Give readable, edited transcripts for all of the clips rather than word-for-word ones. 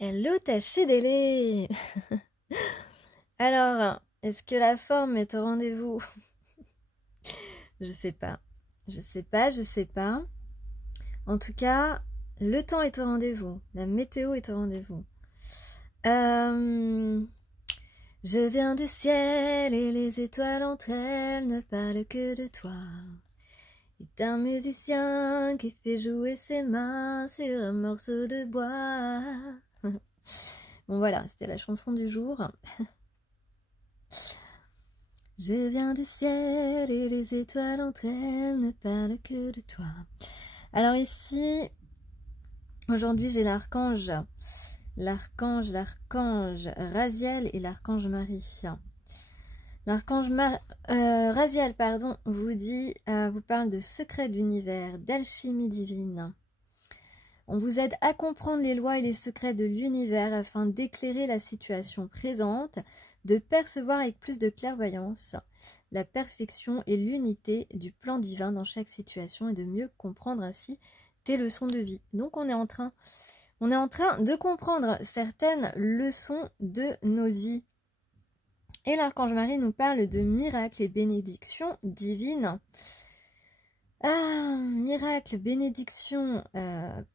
Hello ta Chidélé. Alors, est-ce que la forme est au rendez-vous? Je sais pas. Je sais pas. En tout cas, le temps est au rendez-vous. La météo est au rendez-vous. Je viens du ciel et les étoiles entre elles ne parlent que de toi. Et d'un musicien qui fait jouer ses mains sur un morceau de bois. Bon voilà, c'était la chanson du jour. Je viens du ciel et les étoiles entre elles ne parlent que de toi. Alors ici, aujourd'hui j'ai l'archange Raziel et l'archange Marie. L'archange Raziel, pardon, vous parle de secrets de l'univers, d'alchimie divine. On vous aide à comprendre les lois et les secrets de l'univers afin d'éclairer la situation présente, de percevoir avec plus de clairvoyance la perfection et l'unité du plan divin dans chaque situation et de mieux comprendre ainsi tes leçons de vie. Donc on est en train de comprendre certaines leçons de nos vies. Et l'archange Marie nous parle de miracles et bénédictions divines. Miracle, bénédiction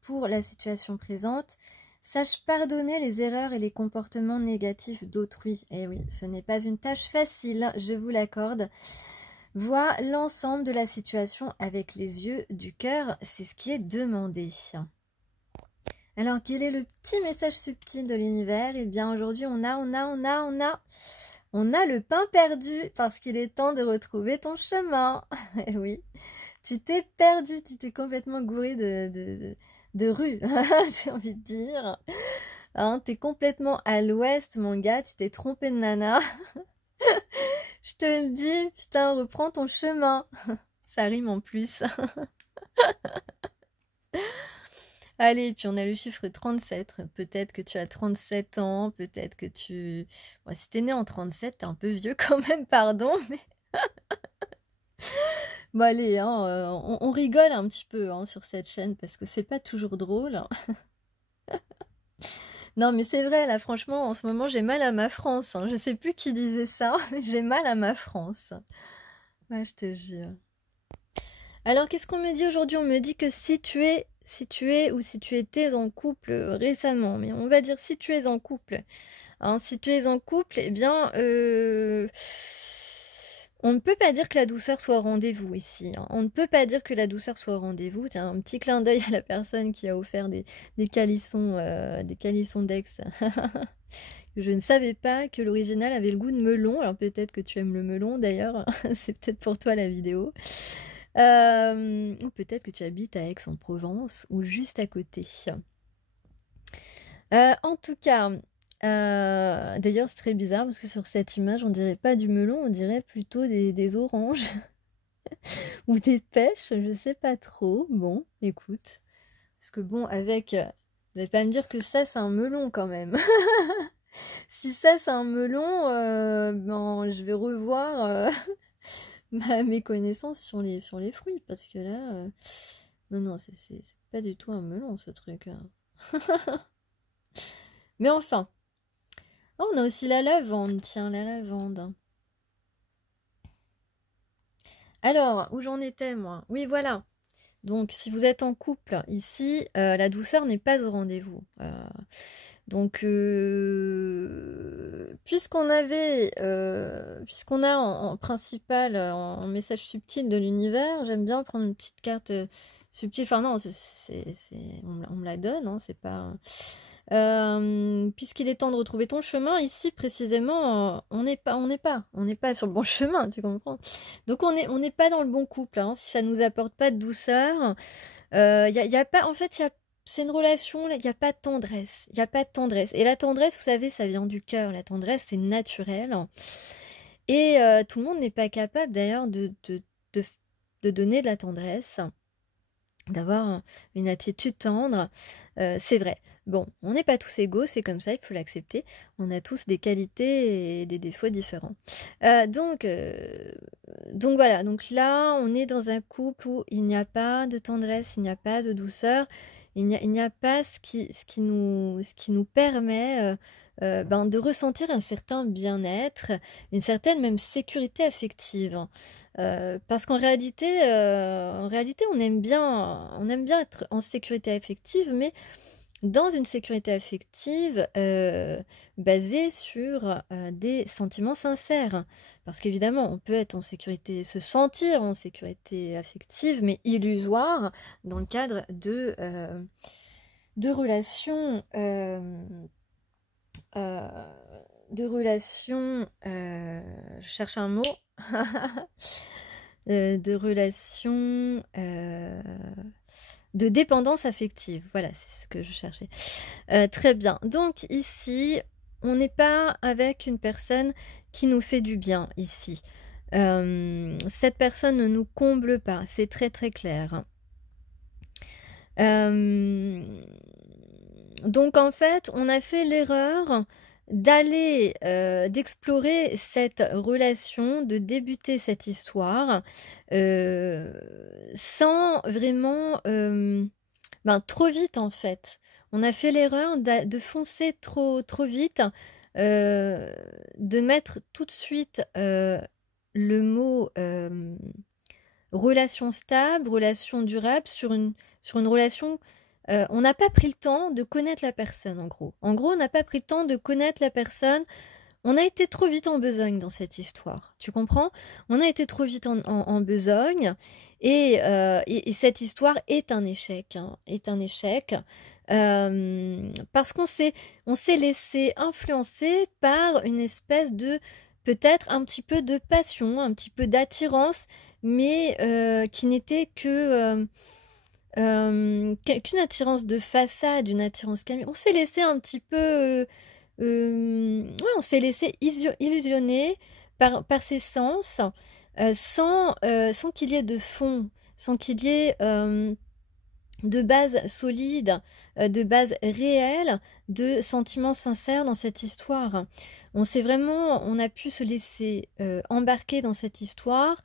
pour la situation présente. Sache pardonner les erreurs et les comportements négatifs d'autrui. Et oui, ce n'est pas une tâche facile, je vous l'accorde. Vois l'ensemble de la situation avec les yeux du cœur, c'est ce qui est demandé. Alors, quel est le petit message subtil de l'univers? Eh bien, aujourd'hui, on a le pain perdu parce qu'il est temps de retrouver ton chemin. Et oui. Tu t'es perdu, tu t'es complètement gouré de rue, j'ai envie de dire. Hein, t'es complètement à l'ouest, mon gars, tu t'es trompé de nana. Je te le dis, putain, reprends ton chemin. Ça rime en plus. Allez, puis on a le chiffre 37. Peut-être que tu as 37 ans, peut-être que tu... Bon, si t'es né en 37, t'es un peu vieux quand même, pardon, mais... Bon allez, hein, on rigole un petit peu hein, sur cette chaîne parce que c'est pas toujours drôle. Non mais c'est vrai, là franchement, en ce moment j'ai mal à ma France. Hein. Je sais plus qui disait ça, mais j'ai mal à ma France. Ouais, je te jure. Alors qu'est-ce qu'on me dit aujourd'hui? On me dit que si tu es ou si tu étais en couple récemment, mais on va dire si tu es en couple. Hein, si tu es en couple, eh bien... on ne peut pas dire que la douceur soit au rendez-vous ici. Hein. On ne peut pas dire que la douceur soit au rendez-vous. Tiens, un petit clin d'œil à la personne qui a offert des calissons d'ex. Je ne savais pas que l'original avait le goût de melon. Alors peut-être que tu aimes le melon d'ailleurs. C'est peut-être pour toi la vidéo. Ou peut-être que tu habites à Aix-en-Provence ou juste à côté. En tout cas... d'ailleurs c'est très bizarre parce que sur cette image on dirait pas du melon, on dirait plutôt des oranges ou des pêches, je sais pas trop. Bon, écoute, parce que bon, avec, vous allez pas me dire que ça c'est un melon quand même. Si ça c'est un melon, ben, je vais revoir mes connaissances sur les fruits parce que là, non, c'est pas du tout un melon ce truc. Hein. Mais enfin. Oh, on a aussi la lavande, tiens, la lavande. Alors, où j'en étais, moi? Oui, voilà. Donc, si vous êtes en couple, ici, la douceur n'est pas au rendez-vous. Donc, puisqu'on a en principal, en message subtil de l'univers, j'aime bien prendre une petite carte subtile. Enfin, non, on me la donne, hein, c'est pas... puisqu'il est temps de retrouver ton chemin, ici précisément, on n'est pas sur le bon chemin, tu comprends? Donc on n'est pas dans le bon couple, hein, si ça nous apporte pas de douceur. Y a pas, en fait, c'est une relation, il n'y a pas de tendresse, il y a pas de tendresse. Et la tendresse, vous savez, ça vient du cœur. La tendresse, c'est naturel. Et tout le monde n'est pas capable d'ailleurs de donner de la tendresse, d'avoir une attitude tendre, c'est vrai. Bon, on n'est pas tous égaux, c'est comme ça, il faut l'accepter. On a tous des qualités et des défauts différents. Donc voilà, donc là, on est dans un couple où il n'y a pas de tendresse, il n'y a pas de douceur. il n'y a pas ce qui nous permet de ressentir un certain bien-être, une certaine même sécurité affective. Parce qu'en réalité, on aime bien être en sécurité affective, mais dans une sécurité affective basée sur des sentiments sincères. Parce qu'évidemment, on peut être en sécurité, se sentir en sécurité affective, mais illusoire dans le cadre de relations, je cherche un mot, de relations de dépendance affective. Voilà, c'est ce que je cherchais. Très bien. Donc ici, on n'est pas avec une personne qui nous fait du bien ici. Cette personne ne nous comble pas, c'est très très clair. Donc en fait, on a fait l'erreur d'aller, d'explorer cette relation, de débuter cette histoire, sans vraiment, trop vite en fait. On a fait l'erreur de foncer trop vite, de mettre tout de suite le mot relation stable, relation durable sur une relation. On n'a pas pris le temps de connaître la personne, en gros. En gros, on n'a pas pris le temps de connaître la personne. On a été trop vite en besogne dans cette histoire. Tu comprends? On a été trop vite en besogne. Et cette histoire est un échec. Hein, est un échec. Parce qu'on s'est laissé influencer par une espèce de, peut-être un petit peu de passion, un petit peu d'attirance, mais qui n'était que... qu'une attirance de façade, une attirance chimique. On s'est laissé un petit peu... ouais, on s'est laissé illusionner par ses sens, sans qu'il y ait de fond, sans qu'il y ait de base solide, de base réelle, de sentiments sincères dans cette histoire. On a pu se laisser embarquer dans cette histoire,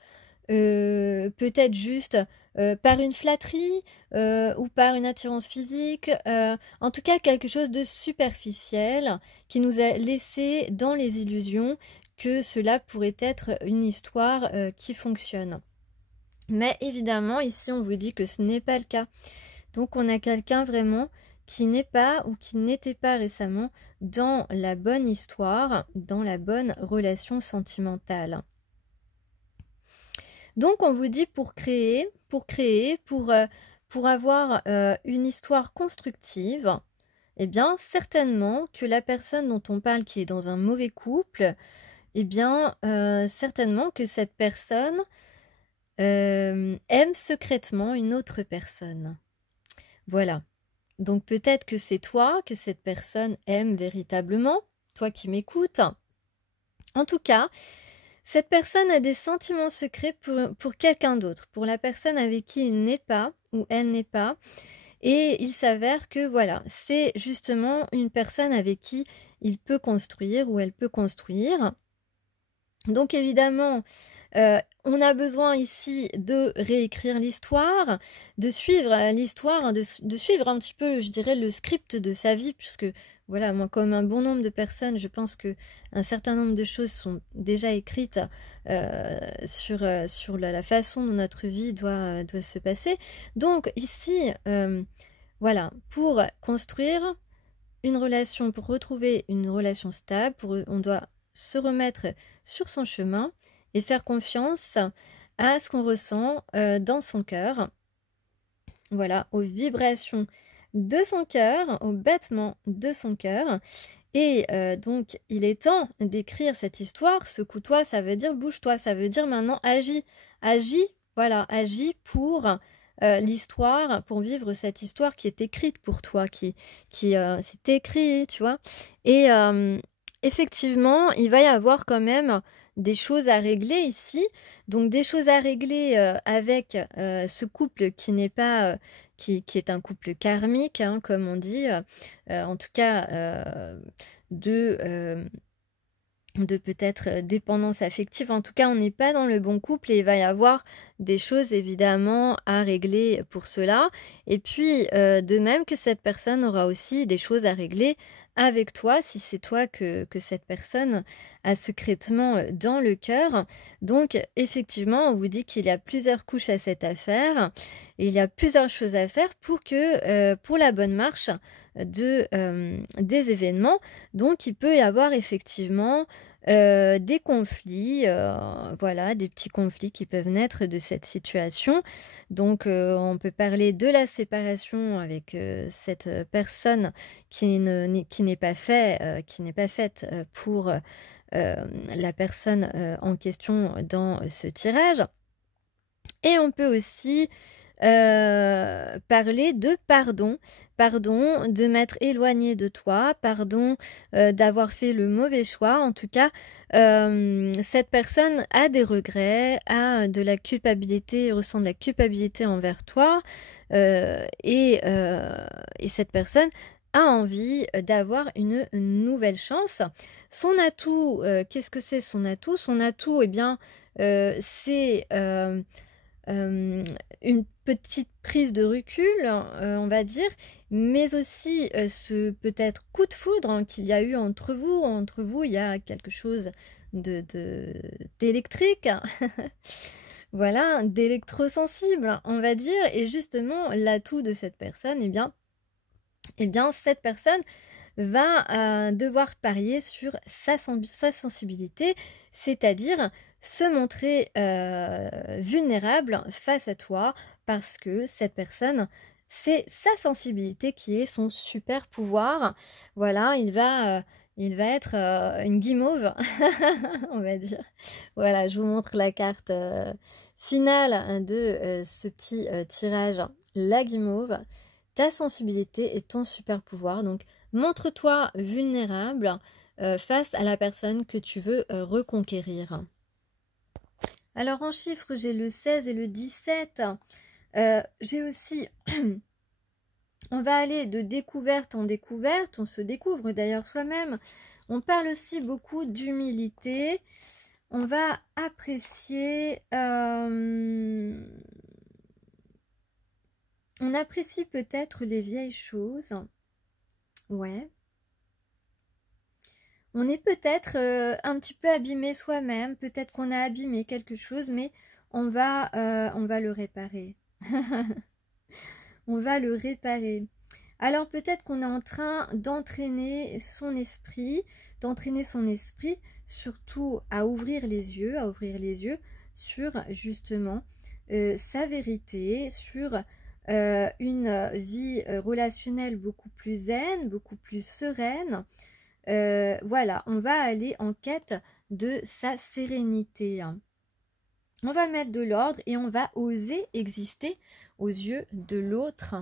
peut-être juste par une flatterie ou par une attirance physique, en tout cas quelque chose de superficiel qui nous a laissé dans les illusions que cela pourrait être une histoire qui fonctionne. Mais évidemment, ici on vous dit que ce n'est pas le cas. Donc on a quelqu'un vraiment qui n'est pas ou qui n'était pas récemment dans la bonne histoire, dans la bonne relation sentimentale. Donc on vous dit pour avoir une histoire constructive, eh bien certainement que la personne dont on parle qui est dans un mauvais couple, eh bien certainement que cette personne aime secrètement une autre personne. Voilà. Donc peut-être que c'est toi que cette personne aime véritablement, toi qui m'écoutes. En tout cas, cette personne a des sentiments secrets pour quelqu'un d'autre, pour la personne avec qui il n'est pas ou elle n'est pas. Et il s'avère que voilà, c'est justement une personne avec qui il peut construire ou elle peut construire. Donc évidemment, on a besoin ici de réécrire l'histoire, de suivre l'histoire, de suivre un petit peu, je dirais, le script de sa vie, puisque voilà, moi, comme un bon nombre de personnes, je pense que un certain nombre de choses sont déjà écrites sur la façon dont notre vie doit se passer. Donc ici, voilà, pour construire une relation, pour retrouver une relation stable, on doit se remettre sur son chemin et faire confiance à ce qu'on ressent dans son cœur. Voilà, aux vibrations de son cœur, au battement de son cœur. Et donc, il est temps d'écrire cette histoire. Secoue-toi, ça veut dire bouge-toi, ça veut dire maintenant agis. Agis, voilà, agis pour l'histoire, pour vivre cette histoire qui est écrite pour toi, qui c'est écrit, tu vois. Et effectivement, il va y avoir quand même des choses à régler ici. Donc, des choses à régler avec ce couple qui n'est pas... qui est un couple karmique, hein, comme on dit, en tout cas de peut-être dépendance affective. En tout cas, on n'est pas dans le bon couple et il va y avoir des choses évidemment à régler pour cela. Et puis, de même que cette personne aura aussi des choses à régler avec toi, si c'est toi que cette personne a secrètement dans le cœur. Donc, effectivement, on vous dit qu'il y a plusieurs couches à cette affaire. Et il y a plusieurs choses à faire pour que, pour la bonne marche des événements. Donc, il peut y avoir effectivement des conflits, voilà, des petits conflits qui peuvent naître de cette situation. Donc, on peut parler de la séparation avec cette personne qui n'est pas faite pour la personne en question dans ce tirage. Et on peut aussi parler de pardon, pardon de m'être éloigné de toi, pardon d'avoir fait le mauvais choix. En tout cas, cette personne a des regrets, a de la culpabilité, ressent de la culpabilité envers toi, et cette personne a envie d'avoir une nouvelle chance. Son atout, qu'est-ce que c'est son atout? Son atout, eh bien, c'est une petite prise de recul, on va dire, mais aussi ce peut-être coup de foudre qu'il y a eu entre vous. Entre vous, il y a quelque chose d'électrique, voilà, d'électrosensible, on va dire. Et justement, l'atout de cette personne, eh bien, cette personne va devoir parier sur sa sensibilité, c'est-à-dire se montrer vulnérable face à toi, parce que cette personne, c'est sa sensibilité qui est son super pouvoir. Voilà, il va être une guimauve, on va dire. Voilà, je vous montre la carte finale de ce petit tirage, la guimauve. Ta sensibilité est ton super pouvoir, donc montre-toi vulnérable face à la personne que tu veux reconquérir. Alors en chiffres, j'ai le 16 et le 17. J'ai aussi... on va aller de découverte en découverte. On se découvre d'ailleurs soi-même. On parle aussi beaucoup d'humilité. On va apprécier... on apprécie peut-être les vieilles choses. Ouais. On est peut-être un petit peu abîmé soi-même. Peut-être qu'on a abîmé quelque chose, mais on va le réparer. On va le réparer. Alors peut-être qu'on est en train d'entraîner son esprit, surtout à ouvrir les yeux sur justement sa vérité, sur une vie relationnelle beaucoup plus zen, beaucoup plus sereine. Voilà, on va aller en quête de sa sérénité. On va mettre de l'ordre et on va oser exister aux yeux de l'autre.